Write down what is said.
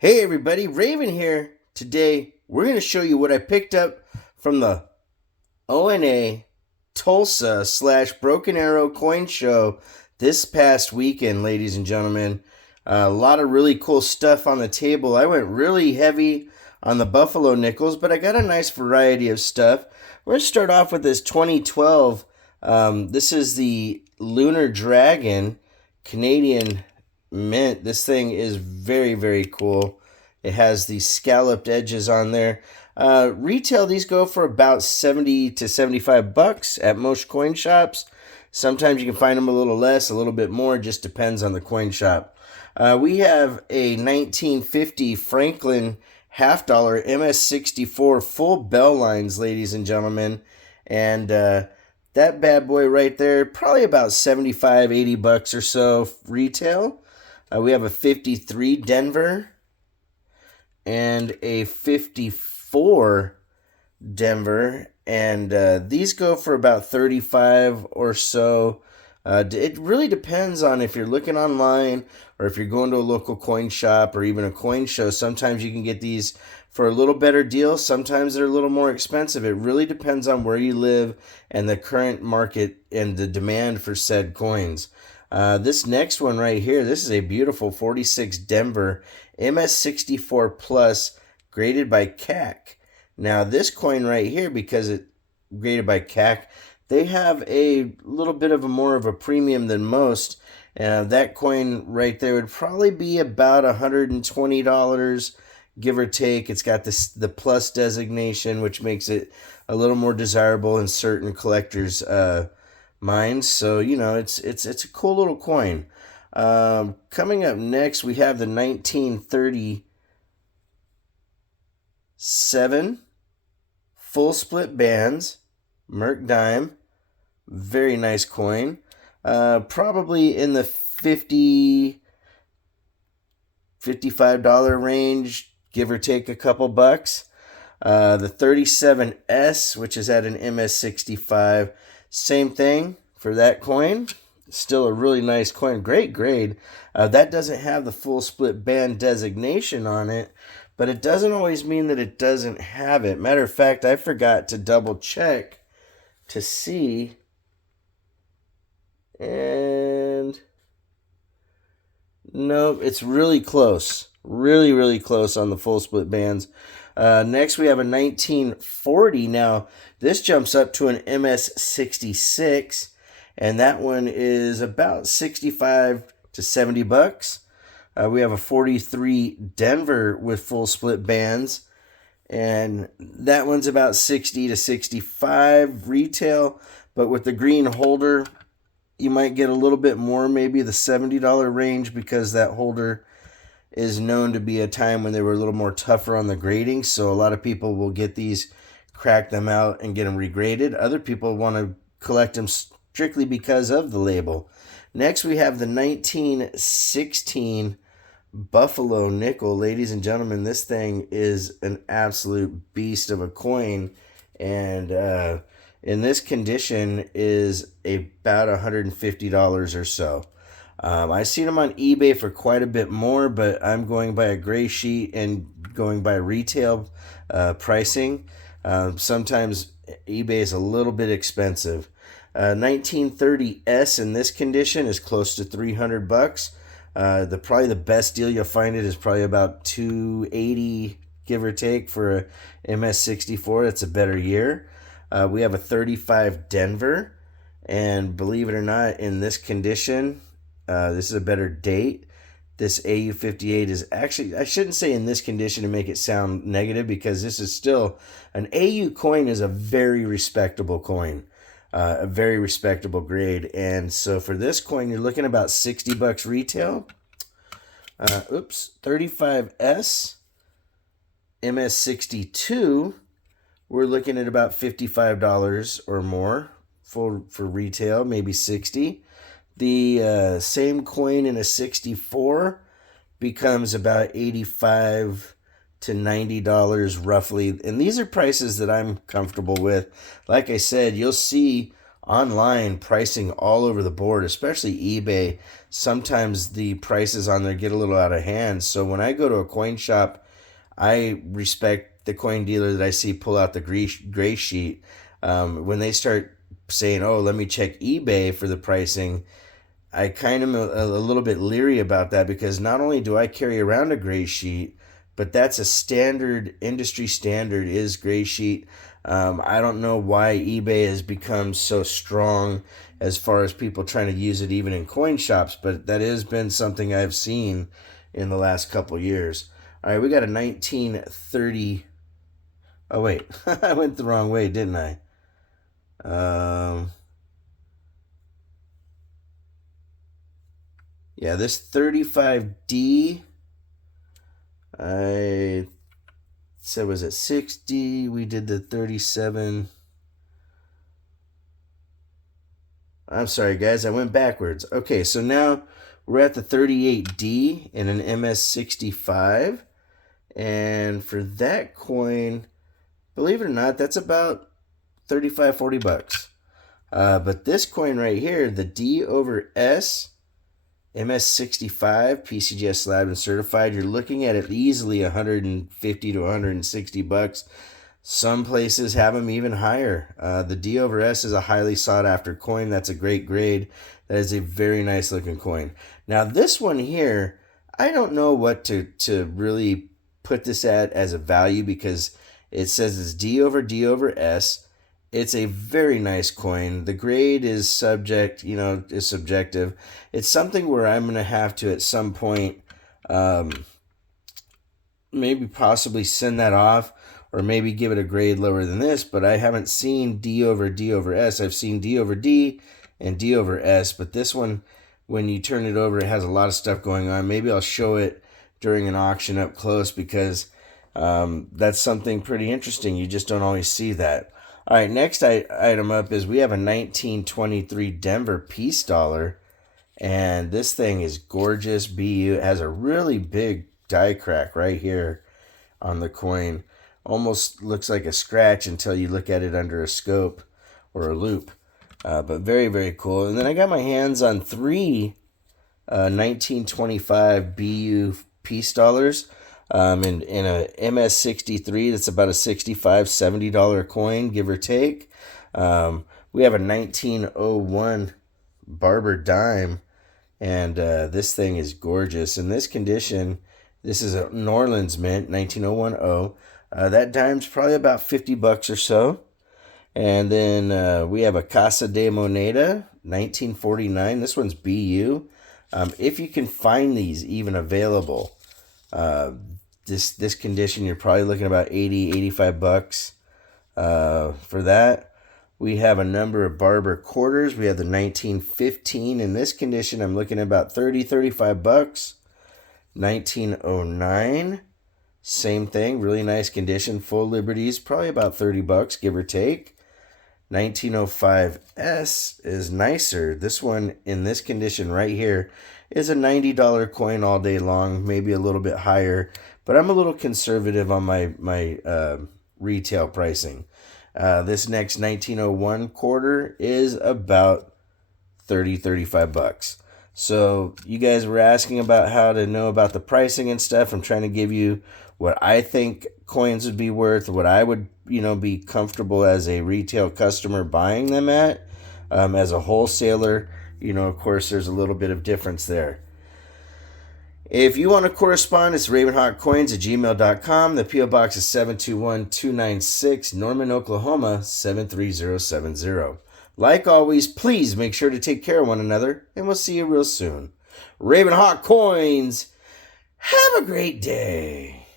Hey everybody, Raven here. Today we're going to show you what I picked up from the ONA Tulsa / Broken Arrow coin show this past weekend, ladies and gentlemen. A lot of really cool stuff on the table. I went really heavy on the Buffalo nickels, but I got a nice variety of stuff. We're going to start off with this 2012. This is the Lunar Dragon Canadian Mint. This thing is very, very cool. It has these scalloped edges on there. Retail, these go for about 70 to 75 bucks at most coin shops. Sometimes you can find them a little less, a little bit more. Just depends on the coin shop. We have a 1950 Franklin half dollar MS64 full bell lines, ladies and gentlemen. And that bad boy right there, probably about 75, 80 bucks or so retail. We have a 53 Denver and a 54 Denver, and these go for about 35 or so. It really depends on if you're looking online or if you're going to a local coin shop or even a coin show. Sometimes you can get these for a little better deal. Sometimes they're a little more expensive. It really depends on where you live and the current market and the demand for said coins. This next one right here, this is a beautiful 46 Denver MS64 Plus graded by CAC. Now this coin right here, because it's graded by CAC, they have a little bit of a more of a premium than most. That coin right there would probably be about $120, give or take. It's got the plus designation, which makes it a little more desirable in certain collectors' minds. So it's a cool little coin. Coming up next, we have the 1937 full split bands Merc dime. Very nice coin. Probably in the $55 range, give or take a couple bucks. The 37S, which is at an MS65, same thing for that coin. Still a really nice coin, great grade. That doesn't have the full split band designation on it, but it doesn't always mean that it doesn't have it. Matter of fact, I forgot to double check to see, and no, it's really close. Really, really close on the full split bands. Next, we have a 1940. Now, this jumps up to an MS66, and that one is about 65 to 70 bucks. We have a 43 Denver with full split bands, and that one's about 60 to 65 retail, but with the green holder, you might get a little bit more, maybe the $70 range, because that holder is known to be a time when they were a little more tougher on the grading. So a lot of people will get these, crack them out, and get them regraded. Other people want to collect them strictly because of the label. Next, we have the 1916 Buffalo nickel. Ladies and gentlemen, this thing is an absolute beast of a coin, and in this condition is about $150 or so. I've seen them on eBay for quite a bit more, but I'm going by a gray sheet and going by retail pricing. Sometimes eBay is a little bit expensive. 1930S in this condition is close to 300 bucks. Probably the best deal you'll find it is probably about 280, give or take, for a MS64. That's a better year. We have a 35 Denver, and believe it or not, in this condition, this is a better date. This AU58 is actually, I shouldn't say in this condition to make it sound negative, because this is still, an AU coin is a very respectable coin, a very respectable grade. And so for this coin, you're looking about 60 bucks retail. 35S MS62, we're looking at about $55 or more for retail, maybe 60. The same coin in a 64 becomes about $85 to $90 roughly. And these are prices that I'm comfortable with. Like I said, you'll see online pricing all over the board, especially eBay. Sometimes the prices on there get a little out of hand. So when I go to a coin shop, I respect the coin dealer that I see pull out the gray sheet. When they start saying, "Oh, let me check eBay for the pricing," I kind of am a little bit leery about that, because not only do I carry around a gray sheet, but that's a standard, industry standard is gray sheet. I don't know why eBay has become so strong as far as people trying to use it even in coin shops, but that has been something I've seen in the last couple years. All right, we got a 1930. Oh, wait. I went the wrong way, didn't I? Yeah, this 35D, I said, was it 60? We did the 37. I'm sorry, guys, I went backwards. Okay, so now we're at the 38D in an MS65. And for that coin, believe it or not, that's about 35, 40 bucks. But this coin right here, the D over S MS65 PCGS slab and certified, you're looking at it easily 150 to 160 bucks. Some places have them even higher. The D over S is a highly sought after coin. That's a great grade. That is a very nice looking coin. Now this one here, I don't know what to really put this at as a value, because it says it's D over S. It's a very nice coin. The grade is is subjective. It's something where I'm going to have to at some point maybe possibly send that off, or maybe give it a grade lower than this, but I haven't seen D over S. I've seen D over D and D over S, but this one, when you turn it over, it has a lot of stuff going on. Maybe I'll show it during an auction up close, because that's something pretty interesting. You just don't always see that. All right, next item up is we have a 1923 Denver Peace Dollar, and this thing is gorgeous. BU. It has a really big die crack right here on the coin. Almost looks like a scratch until you look at it under a scope or a loop. But very, very cool. And then I got my hands on three 1925 BU Peace Dollars. In a MS63, that's about a $65, $70 coin, give or take. We have a 1901 Barber dime, and this thing is gorgeous. In this condition, this is a New Orleans mint, 19010. That dime's probably about 50 bucks or so. And then we have a Casa de Moneda, 1949. This one's BU. If you can find these even available, this condition, you're probably looking about 80, 85 bucks for that. We have a number of Barber quarters. We have the 1915. In this condition, I'm looking at about 30, 35 bucks. 1909, same thing, really nice condition, full Liberties, probably about 30 bucks, give or take. 1905S is nicer. This one, in this condition right here, is a $90 coin all day long, maybe a little bit higher, but I'm a little conservative on my retail pricing. This next 1901 quarter is about 30, 35 bucks. So you guys were asking about how to know about the pricing and stuff. I'm trying to give you what I think coins would be worth, what I would, be comfortable as a retail customer buying them at. As a wholesaler, of course, there's a little bit of difference there. If you want to correspond, it's ravenhawkcoins@gmail.com. The P.O. Box is 721-296, Norman, Oklahoma, 73070. Like always, please make sure to take care of one another, and we'll see you real soon. Ravenhawk Coins, have a great day.